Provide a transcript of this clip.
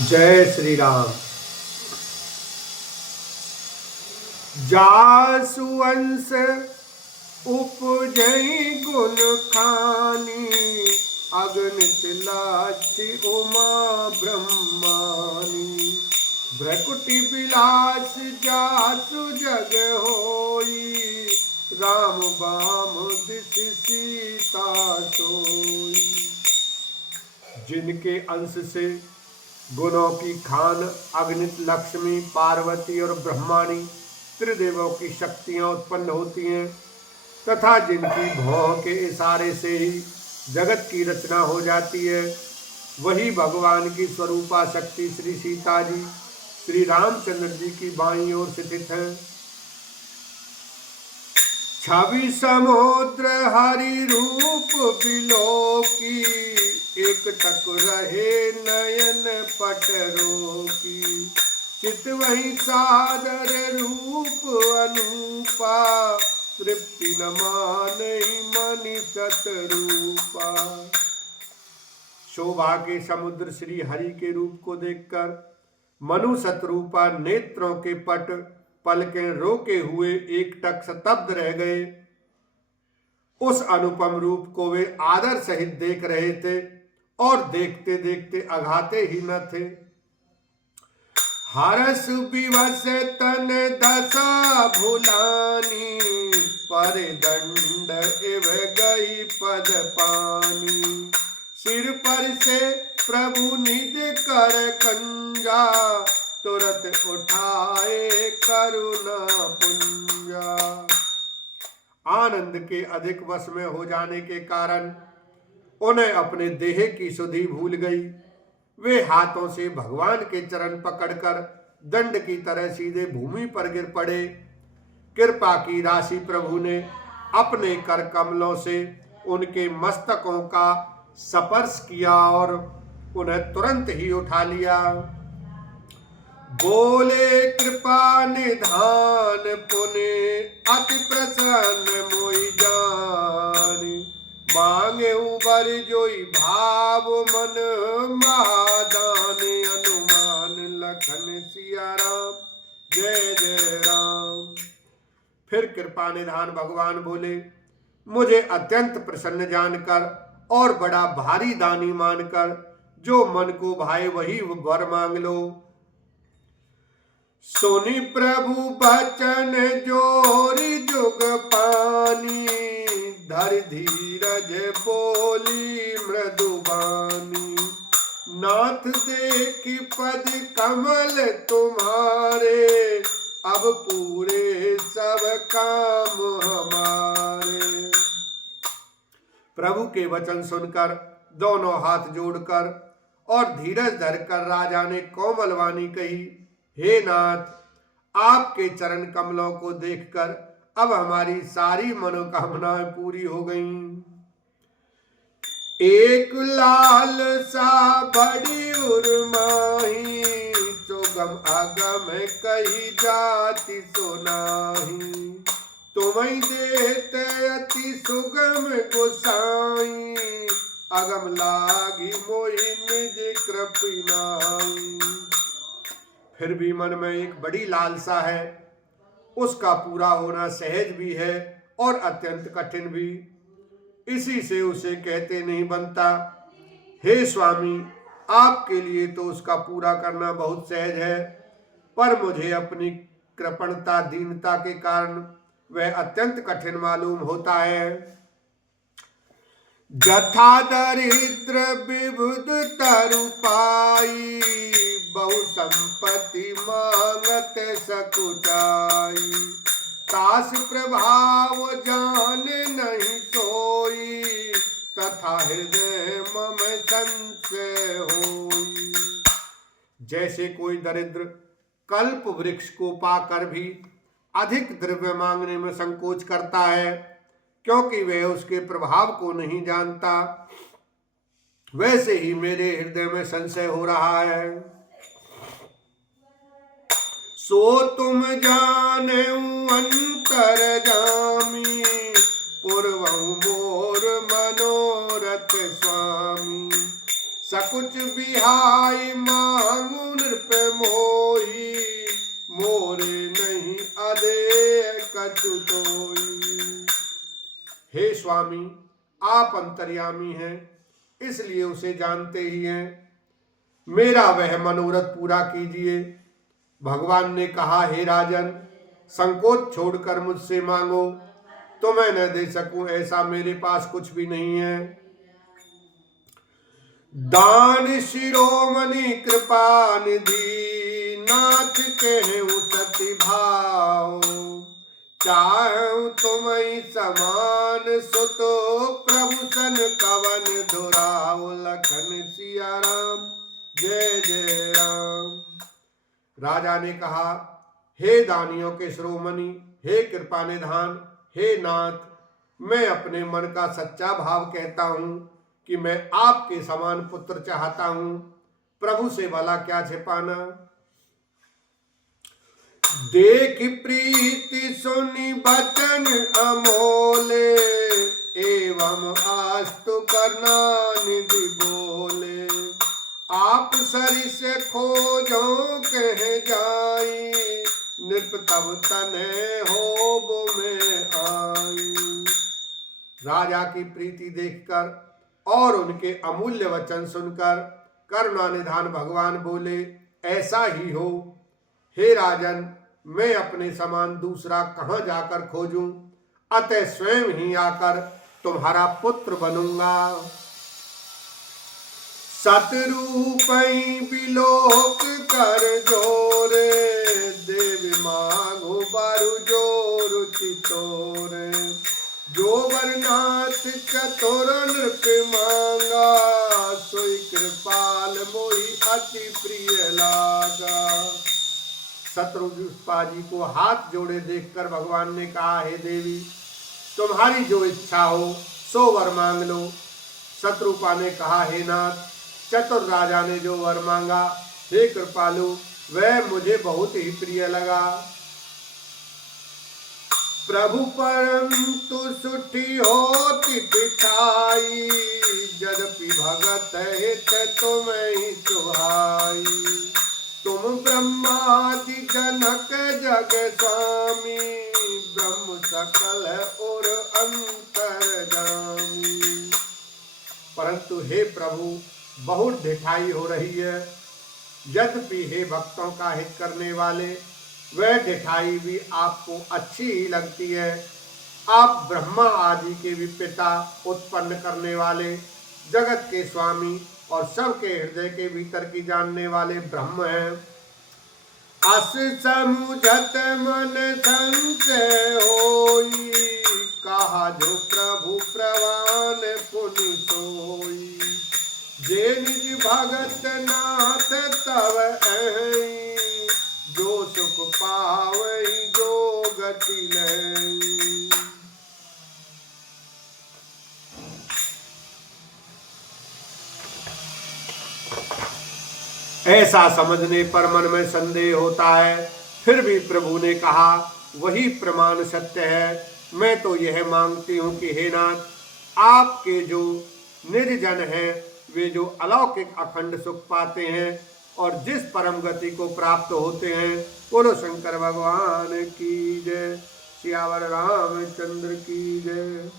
जय श्री राम। जासुवंश उपजई गुण खानी, अगणित लाछि उमा ब्रह्मानी। भ्रकुटि विलास जासु जग होई, राम बाम दिस सीता सोई। जिनके अंश से गुणों की खान अग्नित लक्ष्मी, पार्वती और ब्रह्माणी त्रिदेवों की शक्तियां उत्पन्न होती हैं, तथा जिनकी भौं के इशारे से ही जगत की रचना हो जाती है, वही भगवान की स्वरूपा शक्ति श्री सीता जी श्री रामचंद्र जी की बाईं ओर स्थित है। छवि समुद्र हरि रूप बिलोकी, एक टक रहे नयन पटरो की। चित वही सादर रूप अनूपा, तृप्ति न मानहि मनि सतरूपा। शोभा के समुद्र श्री हरि के रूप को देखकर मनु सतरूपा नेत्रों के पट पलकें रोके हुए एक टक स्तब्ध रह गए। उस अनुपम रूप को वे आदर सहित देख रहे थे और देखते देखते अघाते ही न थे। हरस विवश तन दशा भुलानी, पर दंड इव गई पद पानी। सिर पर से प्रभु निज कर कंजा, तुरत उठाए करुणा पुंजा। आनंद के अधिक वश में हो जाने के कारण उन्हें अपने देह की सुधि भूल गई। वे हाथों से भगवान के चरण पकड़कर दंड की तरह सीधे भूमि पर गिर पड़े। कृपा की राशि प्रभु ने अपने कर कमलों से उनके मस्तकों का स्पर्श किया और उन्हें तुरंत ही उठा लिया। बोले कृपा निधान पुने, अति प्रसन्न मोहि जानि। मांगे वर जोई भाव मन महादान, अनुमान लखन सिया राम जय जय राम। फिर कृपा निधान भगवान बोले, मुझे अत्यंत प्रसन्न जानकर और बड़ा भारी दानी मानकर जो मन को भाए वही वर मांग लो। सुनि प्रभु बचन जोरी जुग पानी, धर धीरज बोली मृदुबानी। नाथ देखि पद कमल तुम्हारे, अब पूरे सब काम हमारे। प्रभु के वचन सुनकर दोनों हाथ जोड़कर और धीरज धरकर राजा ने कोमल वाणी कही, हे नाथ, आपके चरण कमलों को देखकर अब हमारी सारी मनोकामनाएं पूरी हो गईं। एक लाल सा बड़ी उर्माही, सुगम अगम कही जाति सुनाही। तुम्हें देते अति सुगम गोसाई, अगम लागी मोहि निज कृपनाई। फिर भी मन में एक बड़ी लालसा है, उसका पूरा होना सहज भी है और अत्यंत कठिन भी। इसी से उसे कहते नहीं बनता। हे स्वामी, आपके लिए तो उसका पूरा करना बहुत सहज है, पर मुझे अपनी कृपणता दीनता के कारण वह अत्यंत कठिन मालूम होता है। जथा दरिद्र विबुध तरु पाई, बहु संपत्ति मांगत सकुचाई। तास प्रभाव जान नहीं सोई, तथा हृदय मम संशय होई। जैसे कोई दरिद्र कल्प वृक्ष को पाकर भी अधिक द्रव्य मांगने में संकोच करता है, क्योंकि वह उसके प्रभाव को नहीं जानता, वैसे ही मेरे हृदय में संशय हो रहा है। सो तुम जाने अंतरगामी, पूर्वं मोर मनोरथ स्वामी। सकुच बिहाई मांग स्वामी आप अंतर्यामी हैं, इसलिए उसे जानते ही हैं। मेरा वह मनोरथ पूरा कीजिए। भगवान ने कहा, हे राजन, संकोच छोड़कर मुझसे मांगो, तो मैं न दे सकूं ऐसा मेरे पास कुछ भी नहीं है। दान शिरोमणि कृपा निधि, नाथ कहूं सति भाव, चाहूं तुम्हीं समान सुतो, प्रभु सन कवन धुराव, लखन सिया राम जय जय राम। राजा ने कहा, हे दानियों के शिरोमणि, हे कृपा निधान, हे नाथ, मैं अपने मन का सच्चा भाव कहता हूं कि मैं आपके समान पुत्र चाहता हूं। प्रभु से भला क्या छिपाना। देख प्रीति सुनि बचन अमोले, एवं आस्तु करना निधि बोले, आप सरिस खोजो कह जाई, नृप तब तने होब में आई। राजा की प्रीति देखकर और उनके अमूल्य वचन सुनकर करुणा निधान भगवान बोले, ऐसा ही हो। हे राजन, मैं अपने समान दूसरा कहां जाकर खोजूं, अतः स्वयं ही आकर तुम्हारा पुत्र बनूंगा। सतरूपई बिलोक कर जोरे, देवी मांगो बारु जोर चितोरे, जो वरनाथ चतुर नृप मांगा, सोई कृपाल मोहि अति प्रिय लागा। शत्रुपा जी को हाथ जोड़े देखकर भगवान ने कहा, हे देवी, तुम्हारी जो इच्छा हो सो वर मांग लो। शत्रुपा ने कहा, हे नाथ, चतुर राजा ने जो वर मांगा, हे कृपालु, वह मुझे बहुत ही प्रिय लगा। प्रभु परंतु सुठी होती पिठाई, यद्यपि भगत हित तुम्हें ही सुहाई, तुम ब्रह्मादि जनक जग स्वामी, ब्रह्म सकल और अंतर्यामी। परंतु हे प्रभु, बहुत ढिठाई हो रही है। यद्यपि हे भक्तों का हित करने वाले, वह ढिठाई भी आपको अच्छी ही लगती है। आप ब्रह्मा आदि के भी पिता, उत्पन्न करने वाले, जगत के स्वामी और सबके हृदय के भीतर की जानने वाले ब्रह्म हैं। अस समुझत मन संशय होई, कहा जो प्रभु प्रवान पुनि सोई, जे निज भगत नाथ तव अहि, जो सुख पावई जो गति लई। ऐसा समझने पर मन में संदेह होता है, फिर भी प्रभु ने कहा, वही प्रमाण सत्य है। मैं तो यह मांगती हूँ कि हे नाथ, आपके जो निर्जन हैं, वे जो अलौकिक अखंड सुख पाते हैं और जिस परम गति को प्राप्त होते हैं, बोलो शंकर भगवान की जय। सियावर रामचंद्र की जय।